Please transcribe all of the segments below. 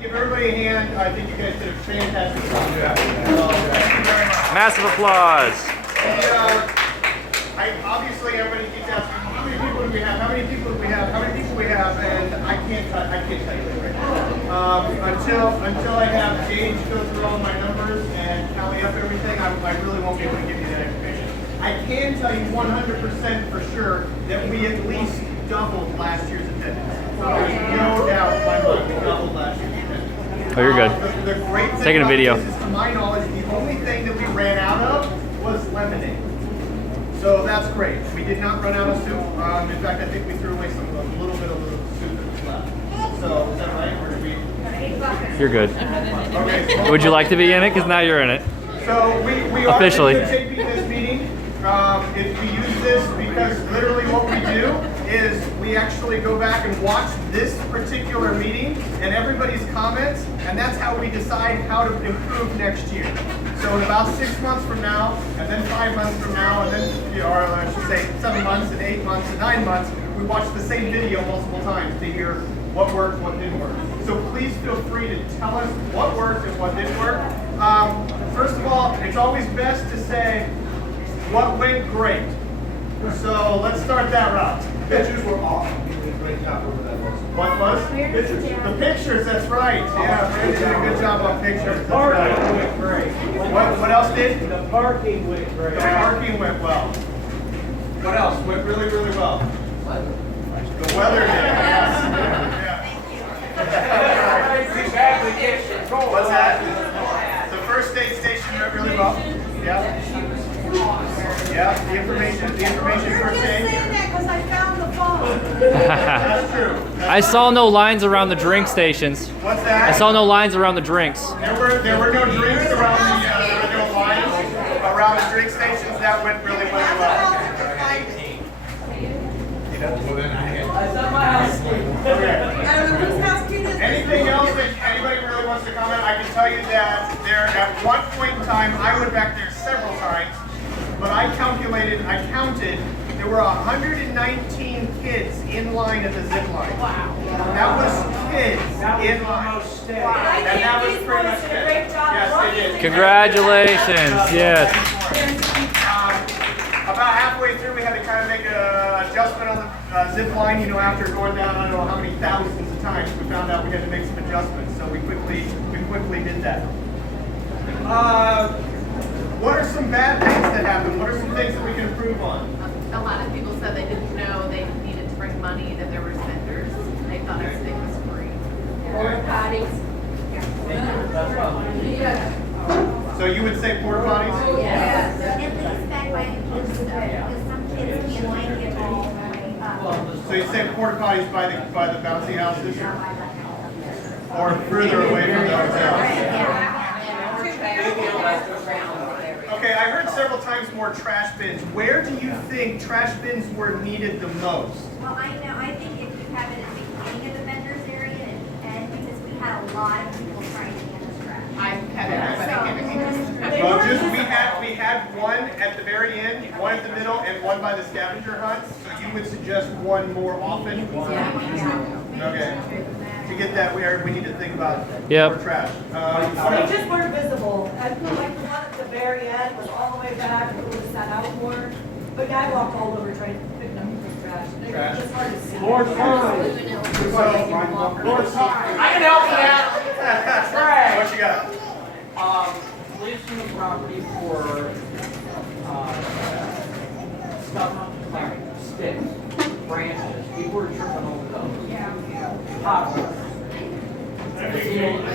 Give everybody a hand. I think you guys did a fantastic job. So, thank you very much. Massive applause. Obviously everybody keeps asking, how many people do we have? How many people do we have? How many people do we have? And I can't tell you that right now. Until I have Gage go through all my numbers and tally up everything, I really won't be able to give you that information. I can tell you 100% for sure that we at least doubled last year's attendance. So there's no doubt in my mind we doubled last year's attendance. Oh, you're good. The great thing Taking a about video. this is, to my knowledge, the only thing that we ran out of was lemonade. So that's great. We did not run out of soup. In fact, I think we threw away a little bit of soup that was left. So is that right? Or did we? You're good. Okay. Would you like to be in it? Because now you're in it. So we Officially. are taping this meeting. If we use this because literally what we do is we actually go back and watch this particular meeting and everybody's comments, and that's how we decide how to improve next year. So in about 6 months from now, and then 5 months from now, and then, or I should say 7 months and 8 months and 9 months, we watch the same video multiple times to hear what worked, what didn't work. So please feel free to tell us what worked and what didn't work. First of all, it's always best to say what went great. So let's start that route. Pictures were awesome. You did a great job over that. What was? Pictures. The pictures, that's right. Yeah, Brandon did a good job on pictures. That's right. went great. What else did? The parking went great. The parking went well. What else went really, really well? The weather did. Yes. What's that? The first aid station went really well. Yeah. Yeah. The information You're first just aid. saying that because I found the phone. That's true. I saw no lines around the drink stations. What's that? I saw no lines around the drinks. There were no drinks around there were no lines around the drink stations. That went really, really well. Anything else that anybody really wants to comment? I can tell you that there, at one point in time, I went back there several times, but I counted, there were 119 kids in line at the zip line. Wow. That was kids in line. And that was pretty much it. Yes, they did. Congratulations. Yes. About halfway through, we had to kind of make an adjustment on the zip line. You know, after going down, I don't know how many thousands of times, we found out we had to make some adjustments. So we quickly did that. What are some bad things that happened? What are some things that we can improve on? A lot of people said they didn't know they needed to bring money, that there were vendors. They thought everything was free. Porta potties. So you would say porta potties? Yes. At least back by the kids stuff, because some kids can't get all. So you say porta potties by the bouncy houses? Or further away from the hotels? Okay, I heard several times more trash bins. Where do you think trash bins were needed the most? Well, I think if you have it at the beginning of the vendors area and because we had a lot of people trying to get us trash. I've had everybody giving me Well, we had one at the very end, one at the middle, and one by the scavenger hunt. So you would suggest one more often? Okay. To get that, we need to think about more trash. They just weren't visible. I feel like the one at the very end was all the way back, it would have sat out more. But guy walked all over trying to pick up the trash. It's just hard to see. More time. More time. I can help with that. What you got? Leasing the property for, stuff like sticks, branches. People were tripping over those. Hot ones. I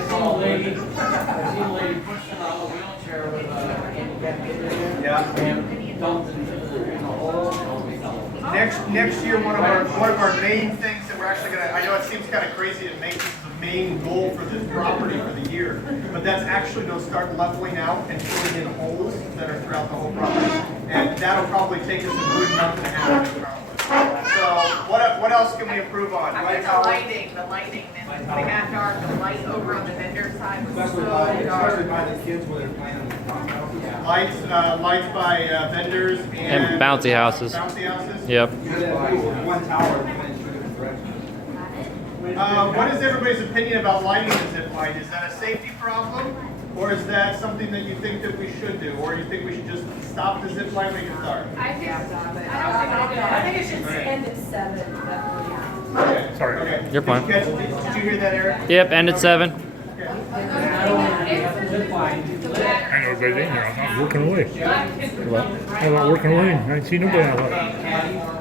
saw a lady pushing a wheelchair with a handicapped kid in there. And dumped it in a hole. Next year, one of our main things that we're actually gonna, I know it seems kind of crazy to make this the main goal for this property for the year, but that's actually to start leveling out and filling in holes that are throughout the whole property. And that'll probably take us a good month and a half. So what else can we improve on? I think the lighting, and putting that dark, the light over on the vendor side was so dark. Especially by the kids when they're playing on the front. Lights by vendors And bouncy houses. Bouncy houses? Yep. One tower that went in two different directions. What is everybody's opinion about lighting the zip line? Is that a safety problem? Or is that something that you think that we should do? Or you think we should just stop the zip line when it start? I think, I think it should end at 7, definitely. Okay. Sorry. Okay. You're fine. Did you hear that, Eric? Yep, end at 7. Okay. I know everybody's in there. I'm not working away. I'm not working away. I ain't seen nobody out there.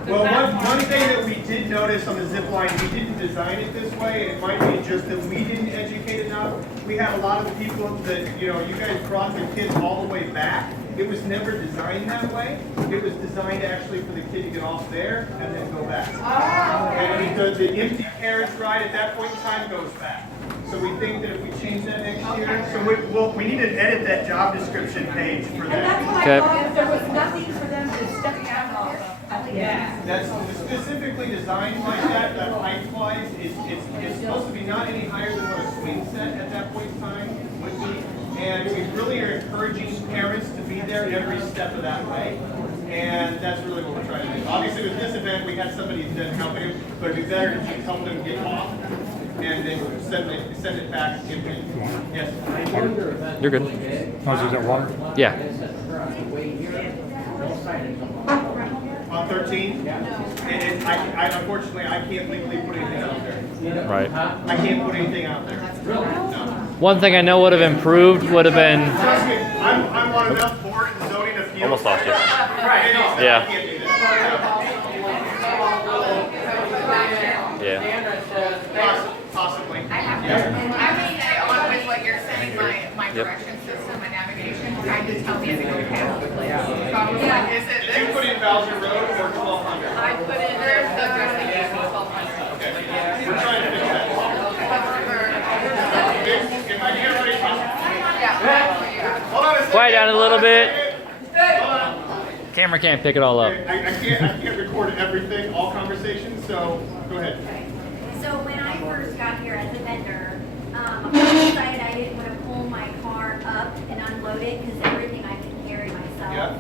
Well, one thing that we did notice on the zip line, we didn't design it this way. It might be just that we didn't educate enough. We had a lot of people that, you guys brought the kids all the way back. It was never designed that way. It was designed actually for the kid to get off there and then go back. And the empty carriage ride at that point in time goes back. So we think that if we change that next year, so we need to edit that job description page for And that's that. what Okay. I thought, if there was nothing for them to step out of. I think That's specifically designed like that height-wise, it's supposed to be not any higher than what a swing set at that point in time would be. And we really are encouraging parents to be there every step of that way. And that's really what we're trying to do. Obviously with this event, we had somebody then helping him, but it'd be better to just help them get off and then send it back empty. Yes. You're good. Oh, is that water? Yeah. On 13? And I unfortunately, I can't legally put anything out there. Right. I can't put anything out there. No. One thing I know would have improved would have been. Trust me, I'm on enough board and zoning appeals. Almost lost you. Right. Yeah. I can't do that. Yeah. Possibly. I have to, I mean, on with what you're saying, my Yep. direction system and navigation tried to tell me to go past the place. So I was like, is it Did you this? put in Bowser Road or 1200? I put in the address that gave me 1200. Okay. We're trying to fix that. If I get ready, Yeah. hold on a second. Quiet down a little bit. Hold on. Camera can't pick it all up. I can't record everything, all conversations, so go ahead. So when I first got here as a vendor, I decided I didn't want to pull my car up and unload it because everything I can carry myself. Yeah.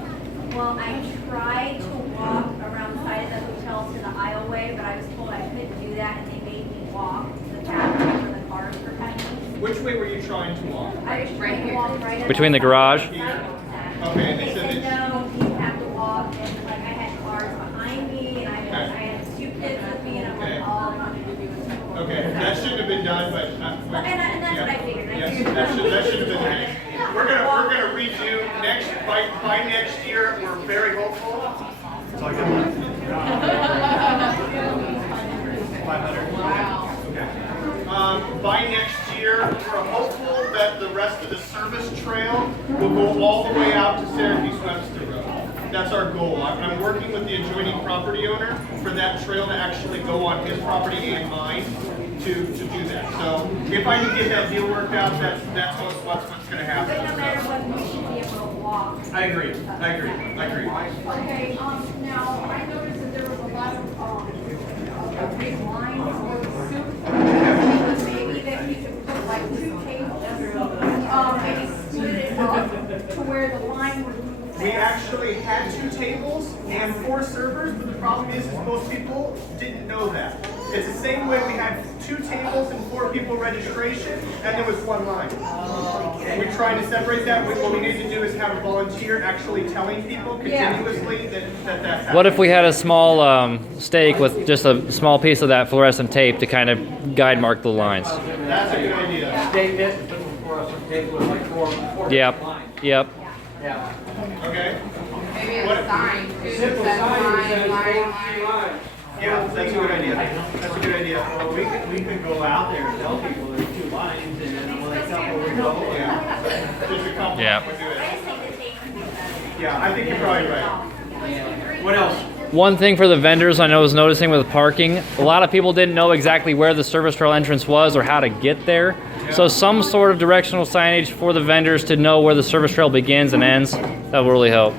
Well, I tried to walk around the side of the hotel to the aisleway, but I was told I couldn't do that, and they made me walk the path where the cars were coming. Which way were you trying to walk? I was trying to walk right Between the garage? Okay, and they said said that. no, you have to walk, and like I had cars behind me, and I had 2 kids with me, and I'm like, all I wanted to do was go. Okay, that shouldn't have been done, but. And that's what I figured. I Yes, figured that should have been the case. We're gonna redo by next year. We're very hopeful. It's all good. 500. By next year, we're hopeful that the rest of the service trail will go all the way out to Syracuse Webster Road. That's our goal. I'm working with the adjoining property owner for that trail to actually go on his property and mine to do that. So if I can get that deal worked out, that's what's gonna happen. But no matter what, we should be able to walk. I agree. Okay, now, I noticed that there was a lot of big lines for the soup. Maybe that you could put like 2 tables, maybe split it up to where the line would move. We actually had 2 tables and 4 servers, but the problem is most people didn't know that. It's the same way we had 2 tables and 4 people registration, and there was 1 line. We tried to separate that. What we need to do is have a volunteer actually telling people continuously that's happening. What if we had a small stake with just a small piece of that fluorescent tape to kind of guide mark the lines? That's a good idea. State it, put them for us, take with like four Yep. lines. Yep. Yeah. Okay? Maybe a What- sign too, that Simple says sign line, says line, 4 line. lines. Yeah, that's a good idea. That's a good idea. Well, we could go out there and tell people there's 2 lines, and then when they tell where we go. Yeah. Just a couple. Yeah. would do I it. just think the tape would be better. Yeah, I think you're probably right. What else? One thing for the vendors I was noticing with parking, a lot of people didn't know exactly where the service trail entrance was or how to get there. So some sort of directional signage for the vendors to know where the service trail begins and ends, that will really help.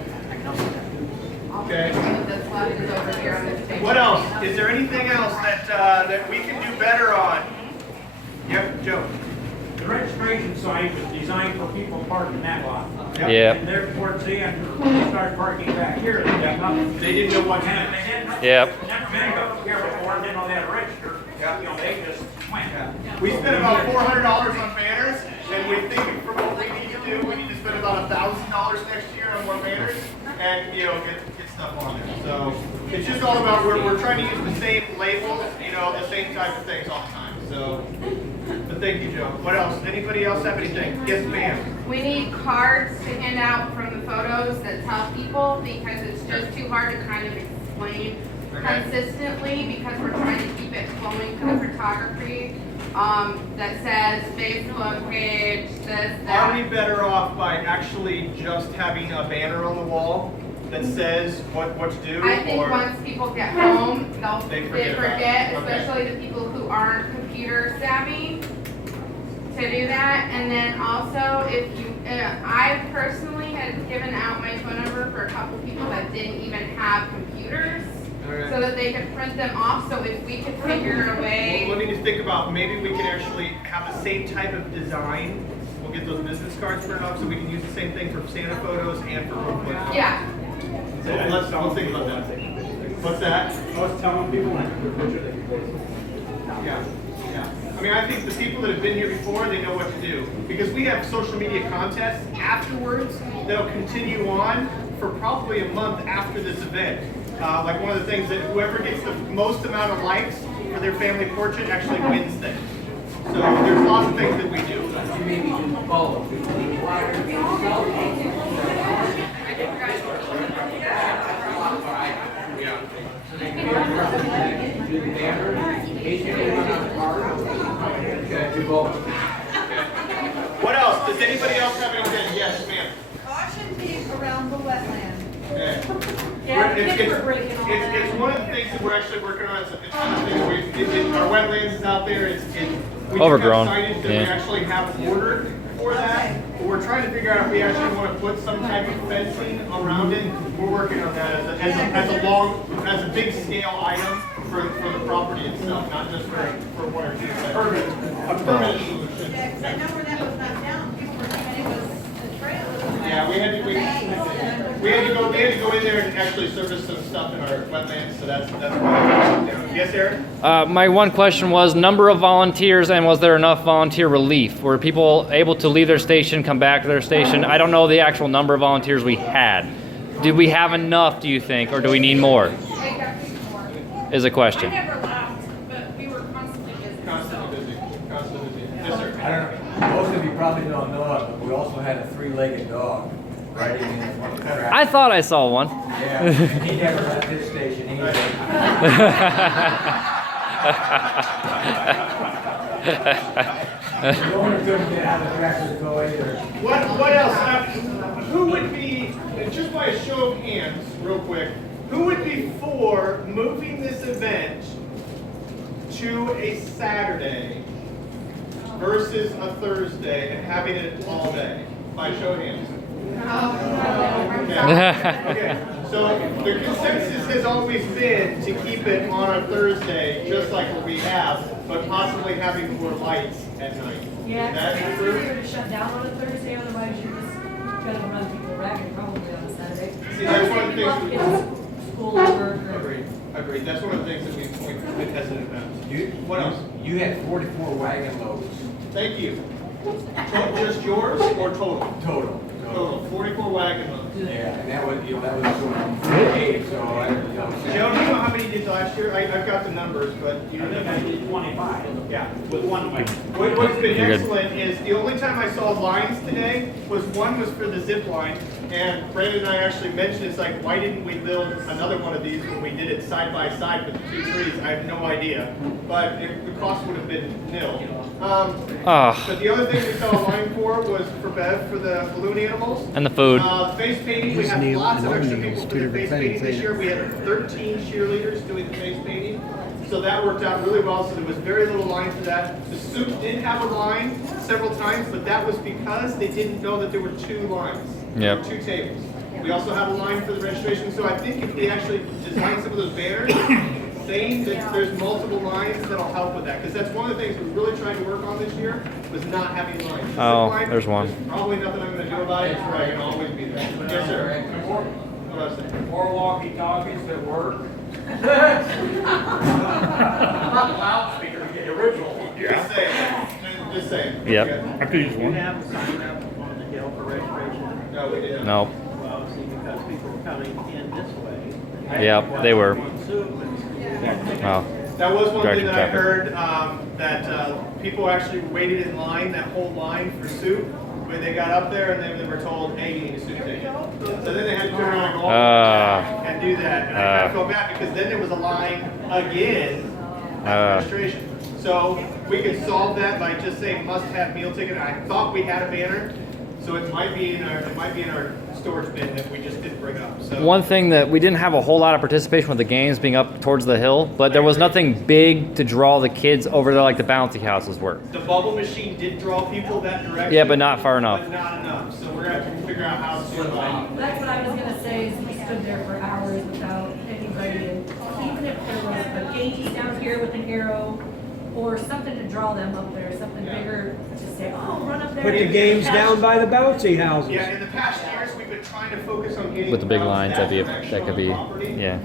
Okay. This left is over here on this table. What else? Is there anything else that we can do better on? Yep, Joe. The registration sign was designed for people parking that lot. Yep. And there towards the end, when they started parking back here, they got nothing. They didn't know what to And do. they didn't. Yep. Never been up here before, didn't know they had to register. Yeah. You know, they just We spent about $400 on banners, and we think from what we need to do, we need to spend about $1,000 next year on more banners, and get stuff on there. So it's just all about we're trying to use the same labels, the same type of things all the time. So, but thank you, Joe. What else? Anybody else have anything? Yes, ma'am. We need cards to hand out from the photos that tell people because it's just too hard to kind of explain consistently because we're trying to keep it flowing to the photography. That says Facebook page, this, that. Are we better off by actually just having a banner on the wall that says what to do? I think once people get home, They they forget forget, about it. especially the people who aren't computer savvy, to do that. And then also, if you, I personally had given out my phone number for a couple people that didn't even have computers, so that they could print them off. So if we could figure a way. Well, let me just think about maybe we can actually have the same type of design. We'll get those business cards printed off so we can use the same thing for Santa photos and for road photos. Yeah. So let's think about that. What's that? I was telling people like the picture they can post. Yeah. I mean, I think the people that have been here before, they know what to do. Because we have social media contests afterwards that'll continue on for probably a month after this event. Like one of the things that whoever gets the most amount of likes for their family portrait actually wins things. So there's lots of things that we do. You maybe just follow. What else? Does anybody else have anything? Yes, ma'am. Caution tape around the wetland. Okay. Yeah, It's- kids were breaking all that. It's one of the things that we're actually working on. It's one of the things our wetlands is out there. We Overgrown. have signage that we Yeah. actually have ordered for that. But we're trying to figure out if we actually want to put some type of fencing around it. We're working on that as a big scale item for the property itself, not just for one or two. A permanent solution. Yeah, 'cause I know where that was knocked down, people were thinking it was a trail. Yeah, we had to go in there and actually service some stuff in our wetlands, so that's why we down. Yes, Eric? My one question was number of volunteers and was there enough volunteer relief? Were people able to leave their station, come back to their station? I don't know the actual number of volunteers we had. Did we have enough, do you think, or do we need more? Is a I question. never left, but we were constantly busy. Constantly busy. Yes, sir. I don't know, most of you probably don't know it, but we also had a three-legged dog riding in one of the tracks. I thought I saw one. Yeah, and he never left his station either. The owner couldn't get out of the tractor to go either. What else? Who would be, just by a show of hands, real quick, who would be for moving this event to a Saturday versus a Thursday and having it all day? By show of hands. Okay. So the consensus has always been to keep it on a Thursday, just like what we have, but possibly having more lights at night. Yeah, That's because it's true. easier to shut down on a Thursday, otherwise you're just gonna run people ragged probably on a Saturday. See, that's one of the People things. have kids, school work or. Agreed. That's one of the things that we've been hesitant about. What else? You had 44 wagon loads Thank you. Just yours or total? total. Total, 44 wagon loads. Yeah, and that was sort of 48, so I, Joe, do you know how many you did last year? I've got the numbers, but you I think I did 25. Yeah. With one way. What's been You're good. excellent is the only time I saw lines today was for the zip line, and Brandon and I actually mentioned it's like, why didn't we build another one of these when we did it side by side with the two trees? I have no idea, but the cost would have been nil. But the other thing we saw a line for was for Bev for the balloon animals. And the food. Face painting, we had lots of extra people for the face painting this year. We had 13 cheerleaders doing the face painting. So that worked out really well, so there was very little line for that. The soup did have a line several times, but that was because they didn't know that there were two lines. There were two tables. We also had a line for the registration, so I think if we actually design some of those banners, saying that there's multiple lines, that'll help with that. Because that's one of the things we're really trying to work on this year, was not having lines. The Oh, zip line, there's one. Probably nothing I'm gonna do about it, so I can always be there. Yes, sir. What else? More walkie-talkies that work. not the loudspeaker, the original. Yeah. Just saying. Just saying. Yep. Okay. I could use Do you one. have a sign up on the hill for registration? No, we didn't. No. Well, see, because people were coming in this way. Yep, they were. Want soup and- Oh. That was one thing Direction that traffic. I heard, that people actually waited in line, that whole line for soup. When they got up there and they were told, hey, you need a soup ticket. So then they had to turn around and go all the way back and do that. And I kind of felt bad because then there was a line again at registration. So we could solve that by just saying must-have meal ticket. I thought we had a banner, so it might be in our storage bin that we just didn't bring up. So One thing that we didn't have a whole lot of participation with the games being up towards the hill, but there was nothing big to draw the kids over there like the bouncy houses were. the bubble machine did draw people that direction. Yeah, but not far enough. But not enough. So we're gonna have to figure out how to. That's what I was gonna say, is we stood there for hours without anybody, and even if there was a gate down here with an arrow, or something to draw them up there, something bigger, to say, oh, run up there. Put the games down by the bouncy houses. Yeah, in the past years, we've been trying to focus on getting. With the big around lines, that that direction could on be, the property. yeah.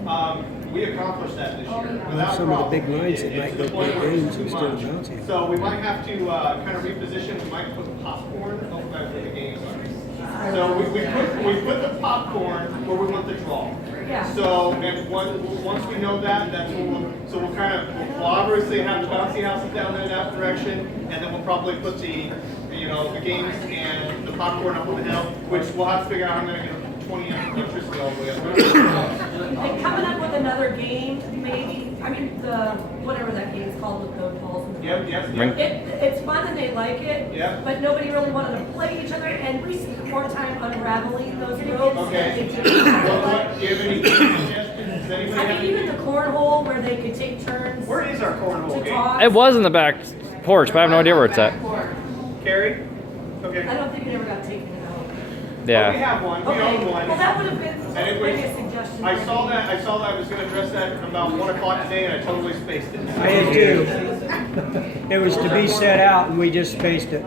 We accomplished that this year without Some of the big problem. lines that It's might to go the point big where it's games too instead of much. bouncy. So we might have to kind of reposition, we might put popcorn over by where the games are. So we put the popcorn where we want the draw. Yeah. So, and once we know that, that's what we'll obviously have the bouncy houses down there in that direction, and then we'll probably put the games and the popcorn up on the hill, which we'll have to figure out how I'm gonna get 20 amp electricity all the way up. And coming up with another game, maybe, I mean, whatever that game's called with the balls and the. Yep. It's fun and they like it. Yep. But nobody really wanted to play each other, and we spent more time unraveling those ropes. Okay. than they did. Well, do you have any suggestions? Does anybody I have mean, even the cornhole where they could take turns Where is our cornhole to game? toss. It was in the back porch, but I have no idea where it's at. Carrie? I Okay. don't think it ever got taken out. We Yeah. have one, we Okay, own one. well, that would have been And it maybe a was, suggestion. I saw that, I was gonna address that about 1 o'clock today, and I totally spaced it. I did too. It was to be set out and we just spaced it.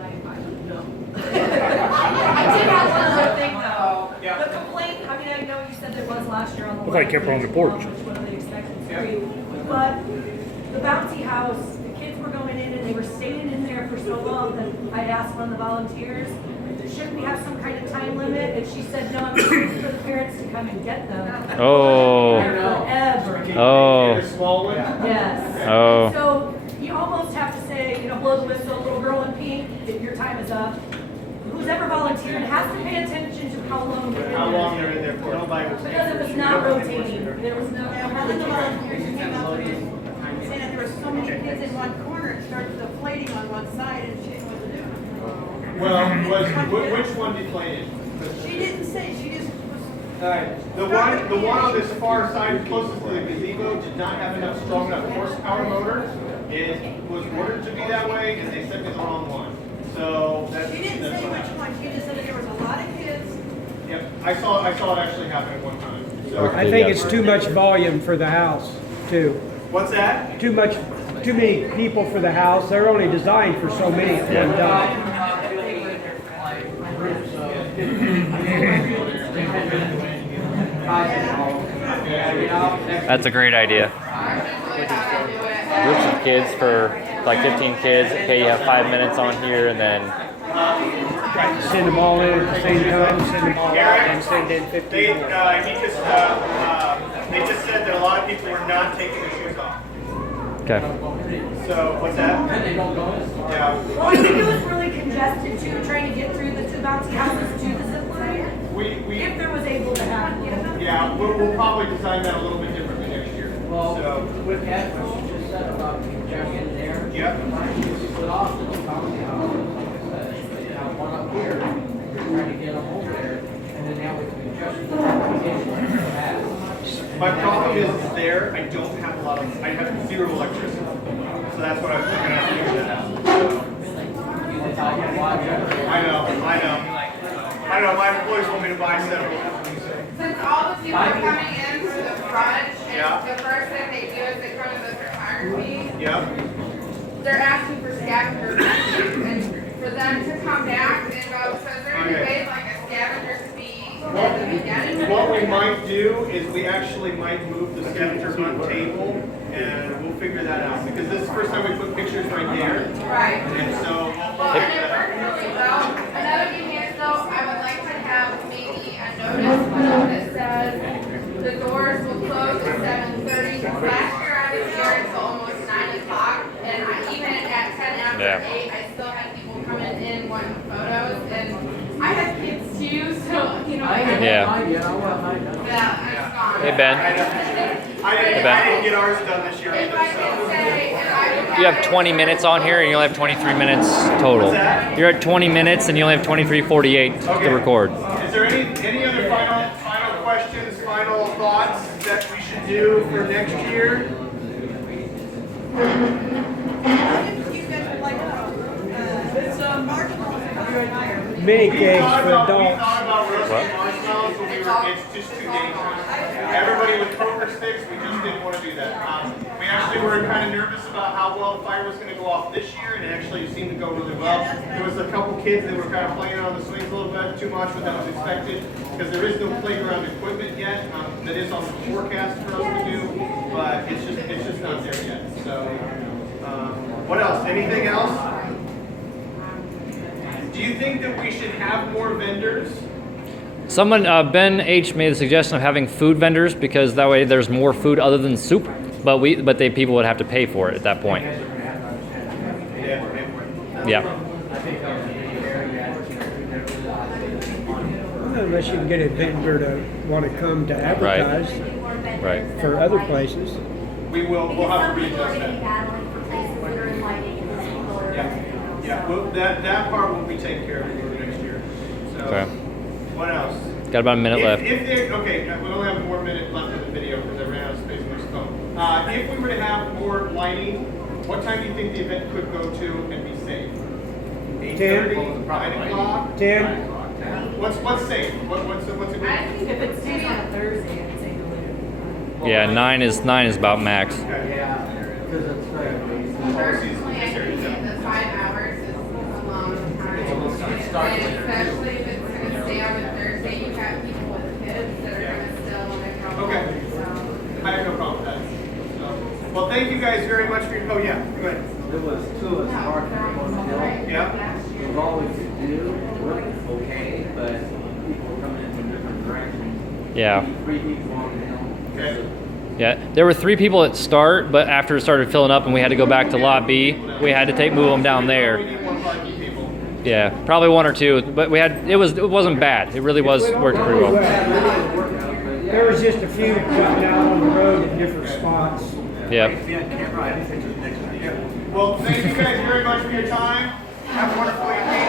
I did have one other thing though. Yeah. The complaint, I mean, I know you said there was last year on the. Looked like it kept her on the porch. Which one of the expected three. But the bouncy house, the kids were going in and they were staying in there for so long that I asked one of the volunteers, shouldn't we have some kind of time limit? And she said, no, I'm just waiting for the parents to come and get them. Oh. They're forever. Oh. The small one? Yes. Oh. So you almost have to say, blow the whistle, little girl in pink, if your time is up. Who's ever volunteered has to pay attention to how long they're in there. How long they're in there for, nobody was. Because it was not rotating, there was no. One of the volunteers who came up with it, saying that there were so many kids in one corner, it started deflating on one side and she didn't know what to do. Well, which one deflated? She didn't say, she just was. The one on this far side closest to the gazebo did not have enough strong enough horsepower motor. It was ordered to be that way, and they sent me the wrong one. So that's. She didn't that's say what which happened. one, she just said that there was a lot of kids. Yep, I saw it actually happen at one time. So I think it's too much volume for the house too. what's that? Too many people for the house. They're only designed for so many at one time. That's a great idea. Groups of kids for like 15 kids. Okay, you have 5 minutes on here, and then Send them all in at the same time, send them all out, and send in 15 They more. they just said that a lot of people were not taking their shoes off. okay. So what's that? Yeah. Well, I think it was really congested too, trying to get through the two bouncy houses to the zip line. If there was able to happen. Yeah, we'll probably design that a little bit differently next year. Well, So, with that, what you just said about congestion there. Yep. But also the bouncy houses, like I said, you have one up here, you're trying to get them over there, and then now with congestion, my problem is there, I don't have a lot of, I have zero electricity. So that's what I'm gonna have to figure that out. I know, my employees want me to buy several. Since all the people are coming in through the front, and Yeah. the first thing they do is they come to the photography, Yep. they're asking for scavenger hunt. And for them to come back and go, so is there any Okay. way like a scavenger to be at the beginning? What we might do is we actually might move the scavenger hunt table and we'll figure that out, because this is the first time we put pictures right there. Right. And so. Well, and it worked really well. Another thing is though, I would like to have maybe a notice that says the doors will close at 7:30. Last year I was here until almost 9 o'clock, and even at 10 after 8, I still had people coming in wanting photos, and I have kids too, so you know. Hey Ben. I didn't get ours done this year either, so. You have 20 minutes on here, and you only have 23 minutes total. You're at 20 minutes, and you only have 23:48 to record. Is there any other final questions, final thoughts that we should do for next year? Mini cakes for We adults. thought about roasting marshmallows, but it's just too dangerous. Everybody with poker sticks, we just didn't want to do that. We actually were kind of nervous about how well the fire was going to go off this year, and it actually seemed to go really well. There was a couple kids that were kind of playing on the swings a little bit too much, but that was expected, because there is no playground equipment yet. That is on the forecast for us to do, but it's just not there yet. So, what else? Anything else? Do you think that we should have more vendors? Someone, Ben H made the suggestion of having food vendors because that way there's more food other than soup, but people would have to pay for it at that point. Yeah. Unless you can get a vendor to want to come to advertise Right. for other places. We'll have to readjust that. Yeah, well, that part will be taken care of next year. So, Okay. what else? Got about a minute left. Okay, we only have 1 minute left in the video because I ran out of space on my phone. If we were to have more lighting, what time do you think the event could go to and be safe? 8:30, 9 o'clock? 10. What's safe? What's a good? If it stays on a Thursday, I'd say no later than Yeah, 9 is about max. Personally, I think the 5 hours is a long time. And especially if it's going to stay on a Thursday, you have people with kids that are going to still want to come Okay. home. I have no problem with that. So, well, thank you guys very much for your. Oh yeah, go ahead. There was 2 of us parking on the hill. Yeah. It was all we could do. It looked okay, but people were coming in from different directions. Yeah. 3 people on the hill. Okay. Yeah, there were 3 people at start, but after it started filling up and we had to go back to lot B, we had to move them down there. We need 1 parking people. Yeah, probably 1 or 2, but it wasn't bad. It really was working pretty well. There was just a few putting out on the road at different spots. Yeah. Well, thank you guys very much for your time. Have a wonderful evening.